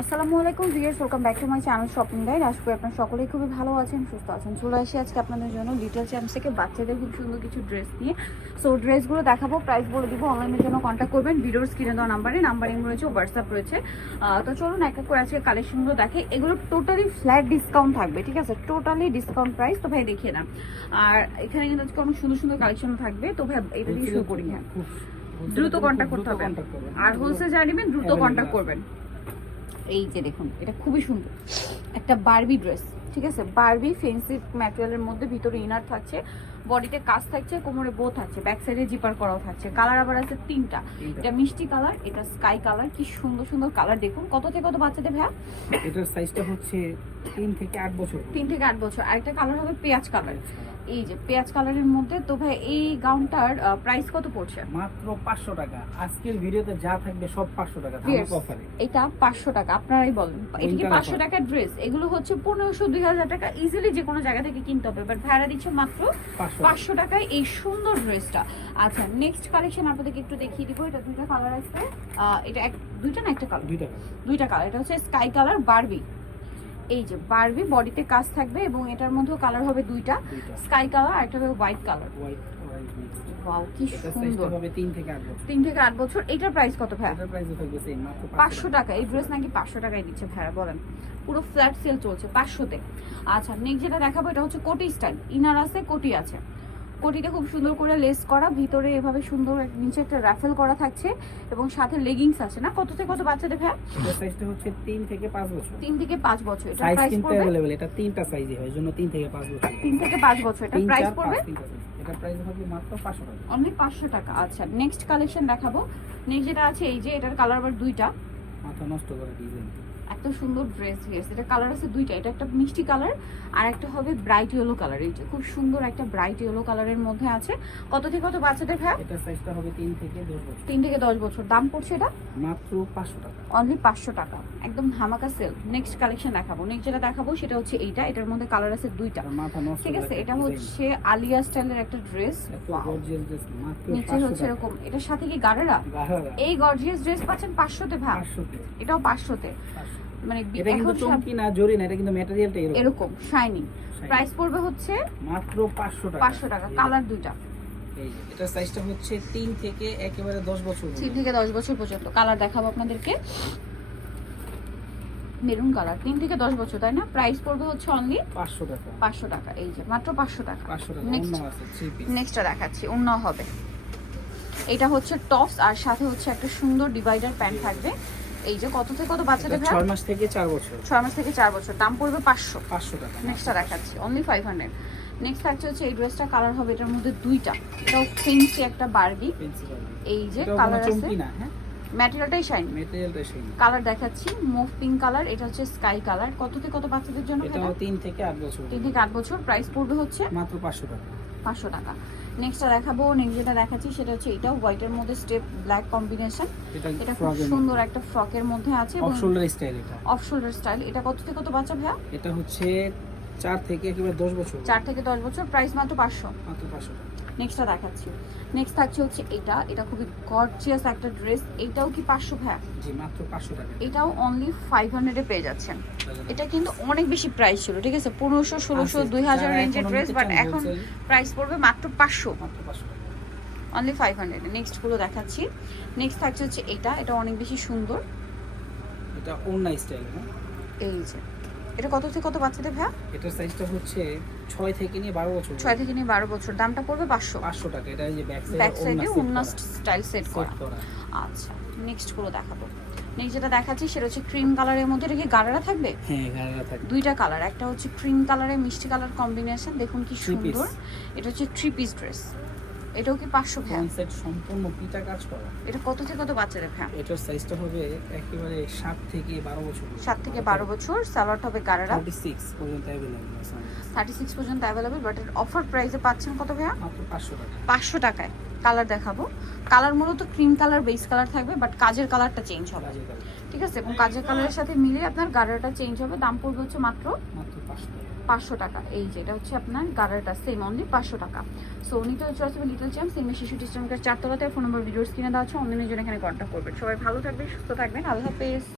আসসালামু আলাইকুম viewers welcome back to my channel shopping guide. আশা করি আপনারা সকলেই খুবই ভালো আছেন সুস্থ আছেন। চলে আসি আজকে আপনাদের জন্য লিটল চ্যাম্পস থেকে বাচ্চাদের খুব সুন্দর কিছু ড্রেস নিয়ে। সো ড্রেসগুলো দেখাবো প্রাইস বলে দিব অনলাইনের জন্য কন্ট্যাক্ট করবেন। ভিডিওর স্ক্রিনে দেওয়া নাম্বারে নাম্বারিং রয়েছে হোয়াটসঅ্যাপ রয়েছে। তো চলুন এক এক করে আজকে কালেকশনগুলো দেখে। এগুলো টোটালি ফ্ল্যাট ডিসকাউন্ট থাকবে ঠিক আছে? টোটালি ডিসকাউন্ট প্রাইস তো ভাই দেখিয়ে না আর এখানে কিন্তু আজকে অনেক সুন্দর সুন্দর কালেকশন থাকবে। তো ভাই এটা দিয়ে শুরু করি। হ্যাঁ দ্রুত কন্ট্যাক্ট করতে হবে। আর হোলসেল যারা নেবেন দ্রুত কন্ট্যাক্ট করবেন। এই যে দেখুন, এটা খুবই সুন্দর। একটা বারবি ড্রেস ঠিক আছে? বারবি ফেন্সি ম্যাটেরিয়ালের মধ্যে ভিতরে ইনার থাকছে। বডিতে কাজ থাকছে কোমরে বো থাকছে ব্যাক সাইডে জিপার করাও থাকছে। কালার আবার আছে তিনটা। এটা মিষ্টি কালার এটা স্কাই কালার কি সুন্দর সুন্দর কালার দেখুন। কত থেকে কত বাচ্চাদের ভাইয়া? এটার সাইজটা হচ্ছে তিন থেকে আট বছর তিন থেকে আট বছর। আরেকটা কালার হবে পেঁয়াজ কালার এই যে পেঁয়াজ কালারের মধ্যে তো ভাই এই গাউনটার প্রাইস কত পড়ছে? মাত্র পাঁচশো টাকা। আজকের ভিডিওতে যা থাকবে সব পাঁচশো টাকা. এটা পাঁচশো টাকা। আপনারাই বলেন। এটা কি পাঁচশো. টাকার ড্রেস এগুলো হচ্ছে পনেরোশো দুই হাজার টাকা। ইজিলি যে কোনো জায়গা থেকে কিনতে হবে। বাট ভাড়া দিচ্ছে মাত্র পাঁচশো পাঁচশো টাকায় এই সুন্দর ড্রেসটা। আচ্ছা নেক্সট কালেকশন আপনাদেরকে একটু দেখিয়ে দিব। এটা দুইটা কালার আছে। এটা এক দুইটা না একটা কালার দুইটা। দুইটা কালার এটা হচ্ছে স্কাই কালার বারবি এই যে বারবি বডিতে কাজ থাকবে এবং এটার মধ্যেও কালার হবে দুইটা। দুইটা। স্কাই কালার আর একটা হবে হোয়াইট কালার হোয়াইট ওয়াও কি সুন্দর। হবে তিন থেকে আট বছর। তিন থেকে আট বছর? এটার প্রাইস কত ভাই এটার প্রাইসও থাকবে সেম মাত্র পাঁচশো টাকা। এই ড্রেস নাকি পাঁচশো টাকায় দিচ্ছে ভাড়া বলেন। পুরো ফ্ল্যাট সেল চলছে পাঁচশোতে। আচ্ছা নেক্সট যেটা দেখাবো এটা হচ্ছে কোটি স্টাইল ইনার আছে কোটি আছে। কোটিটা খুব সুন্দর করে লেস করা ভিতরে এভাবে সুন্দর নিচে একটা রাফেল করা থাকছে এবং সাথে লেগিংস আছে না? কত থেকে কত বাচ্চাদের ভাই সাইজটা হচ্ছে তিন থেকে পাঁচ বছর। তিন থেকে পাঁচ বছর। এটা প্রাইস পড়বে? অ্যাভেলেবেল এটা তিনটা সাইজে হয় জন্য তিন থেকে পাঁচ বছর। তিন থেকে পাঁচ বছর। এটা প্রাইস পড়বে? এটার প্রাইস হবে মাত্র পাঁচশো টাকা। অনলি পাঁচশো টাকা আচ্ছা নেক্সট কালেকশন দেখাবো। নেক্সট যেটা আছে এই যে এটার কালার আবার দুইটা। মাথা নষ্ট করে ডিজাইন এত সুন্দর ড্রেস গেছে এটা কালার আছে দুইটা এটা একটা মিষ্টি কালার আর একটা হবে ব্রাইট ইয়েলো কালার যে খুব সুন্দর একটা ব্রাইট ইয়েলো কালারের মধ্যে আছে। কত থেকে কত বাচ্চাদের ভাই? এটার সাইজটা হবে তিন থেকে দশ বছর। তিন থেকে দশ বছর। দাম পড়ছে এটা? মাত্র পাঁচশো টাকা। অনলি পাঁচশো টাকা। একদম ধামাকা সেল নেক্সট কালেকশন দেখাবো। নেক্সট যেটা দেখাবো সেটা হচ্ছে এইটা। এটার মধ্যে কালার আছে দুইটা। এটা ঠিক আছে? এটা হচ্ছে আলিয়া স্টাইলের একটা ড্রেস নিচে হচ্ছে এরকম। এটার সাথে কি গাড়েরা এই গর্জিয়াস ড্রেস পাচ্ছেন পাঁচশোতে ভাই। 500 তে, এটাও পাঁচশোতে। 500 মানে এটা কিন্তু চমকি না জরি না এটা কিন্তু ম্যাটেরিয়ালটা এরকম। এরকম শাইনিং প্রাইস পড়বে হচ্ছে মাত্র 500 টাকা। পাঁচশো টাকা কালার দুইটা। এই যে, এটার সাইজটা হচ্ছে 3 থেকে একেবারে 10 বছর তিন থেকে দশ বছর পর্যন্ত। কালার দেখাবো আপনাদেরকে। মেরুন কালার তিন থেকে দশ বছর তাই না? প্রাইস পড়বে হচ্ছে অনলি 500 টাকা। পাঁচশো টাকা এই যে মাত্র পাঁচশো টাকা। 500 টাকা আছে নেক্সটটা দেখাচ্ছি অন্য হবে। এটা হচ্ছে টপস আর সাথে হচ্ছে একটা সুন্দর ডিভাইডার প্যান্ট থাকবে। এই যে কত থেকে কত বাচ্চাদের ভাই? 6 মাস থেকে 4 বছর। ছয় মাস থেকে চার বছর। দাম পড়বে পাঁচশো। 500 টাকা। নেক্সটটা দেখাচ্ছি। অনলি ফাইভ হান্ড্রেড নেক্সট থাকছে হচ্ছে এই ড্রেসটা কালার হবে এটার মধ্যে দুইটা। এটাও ফেন্সি একটা বারবি এই যে কালার আছে। হ্যাঁ? ম্যাটেরিয়ালটাই শাইন ম্যাটেরিয়ালটা সেই কালার দেখাচ্ছি। মুভ পিঙ্ক কালার এটা হচ্ছে স্কাই কালার কত থেকে কত বাচ্চাদের জন্য এটাও 3 থেকে 8 বছর। তিন থেকে আট বছর। প্রাইস পড়বে হচ্ছে মাত্র 500 টাকা। পাঁচশো টাকা। নেক্সটটা দেখাবো নেক্সট যেটা দেখাচ্ছি সেটা হচ্ছে এটাও হোয়াইটের মধ্যে স্টেপ ব্ল্যাক কম্বিনেশন এটা খুব সুন্দর একটা ফ্রকের মধ্যে আছে অফ শোল্ডার স্টাইল এটা। অফ শোল্ডার স্টাইল এটা কত থেকে কত বাচ্চা ভাইয়া? এটা হচ্ছে 4 থেকে একেবারে 10 বছর। চার থেকে দশ বছর প্রাইস মাত্র পাঁচশো। মাত্র 500 টাকা। নেক্সটটা দেখাচ্ছি। নেক্সট থাকছে হচ্ছে এটা। এটা খুবই গর্জিয়াস একটা ড্রেস এটাও কি পাঁচশো ভাইয়া? জি মাত্র 500 টাকা। এটাও অনলি ফাইভ হান্ড্রেডে পেয়ে যাচ্ছেন। এটা কিন্তু অনেক বেশি প্রাইস ছিল ঠিক আছে? পনেরোশো ষোলোশো। দুই হাজার রেঞ্জের ড্রেস বাট এখন প্রাইস পড়বে মাত্র পাঁচশো। মাত্র 500 টাকা। অনলি ফাইভ হান্ড্রেড নেক্সটগুলো দেখাচ্ছি। নেক্সট থাকছে হচ্ছে এটা। এটা অনেক বেশি সুন্দর। এটা স্টাইল হ্যাঁ? এই যে। এটা কত থেকে কত বাচ্চাদের ভাইয়া? এটার সাইজটা হচ্ছে 6 থেকে নিয়ে 12 বছর ছয় থেকে নিয়ে বারো বছর। দামটা পড়বে পাঁচশো। 500 টাকা। এটা এই যে ব্যাক ব্যাক সাইডে ওন্না স্টাইল সেট করা। আচ্ছা নেক্সটগুলো দেখাবো। নেক্সট যেটা দেখাচ্ছি সেটা হচ্ছে ক্রিম কালারের মধ্যে। এটা কি গাড়ারা থাকবে? হ্যাঁ গাড়া থাকবে। দুইটা কালার একটা হচ্ছে ক্রিম কালারের মিষ্টি কালার কম্বিনেশন দেখুন কি সুন্দর। এটা হচ্ছে থ্রি পিস ড্রেস এটাও কি পাঁচশো ভ্যা ফ্রন্ট সাইড সম্পূর্ণ পিটা কাজ করা এটা কত থেকে কত বাচ্চাদের ভ্যা এটার সাইজটা হবে একেবারে 7 থেকে 12 বছর সাত থেকে বারো বছর স্যালাড হবে গাড়ারা 36 পর্যন্ত अवेलेबल আছে আমাদের। থার্টি সিক্স পর্যন্ত অ্যাভেলেবেল বাট অফার প্রাইসে পাচ্ছেন কত ভ্যা মাত্র 500 টাকা পাঁচশো টাকায় কালার দেখাবো। কালার মূলত ক্রিম কালার বেস কালার থাকবে বাট কাজের কালারটা চেঞ্জ হবে। ঠিক আছে? এবং কাজের কালারের সাথে মিলে আপনার গাড়াটা চেঞ্জ হবে। দাম পড়বে হচ্ছে মাত্র মাত্র 500 পাঁচশো টাকা। এই যে এটা হচ্ছে আপনার গাড়াটা সেম অনলি পাঁচশো টাকা। সো উনি তো হচ্ছে আসবে লিটল চ্যাম্প সিনেমা শিশু টিস্টামকার চারতলাতে ফোন নম্বর ভিডিওস কিনে দেওয়া আছে। অনলাইনের জন্য এখানে কন্ট্যাক্ট করবেন। সবাই ভালো থাকবেন সুস্থ থাকবেন। আল্লাহ হাফেজ।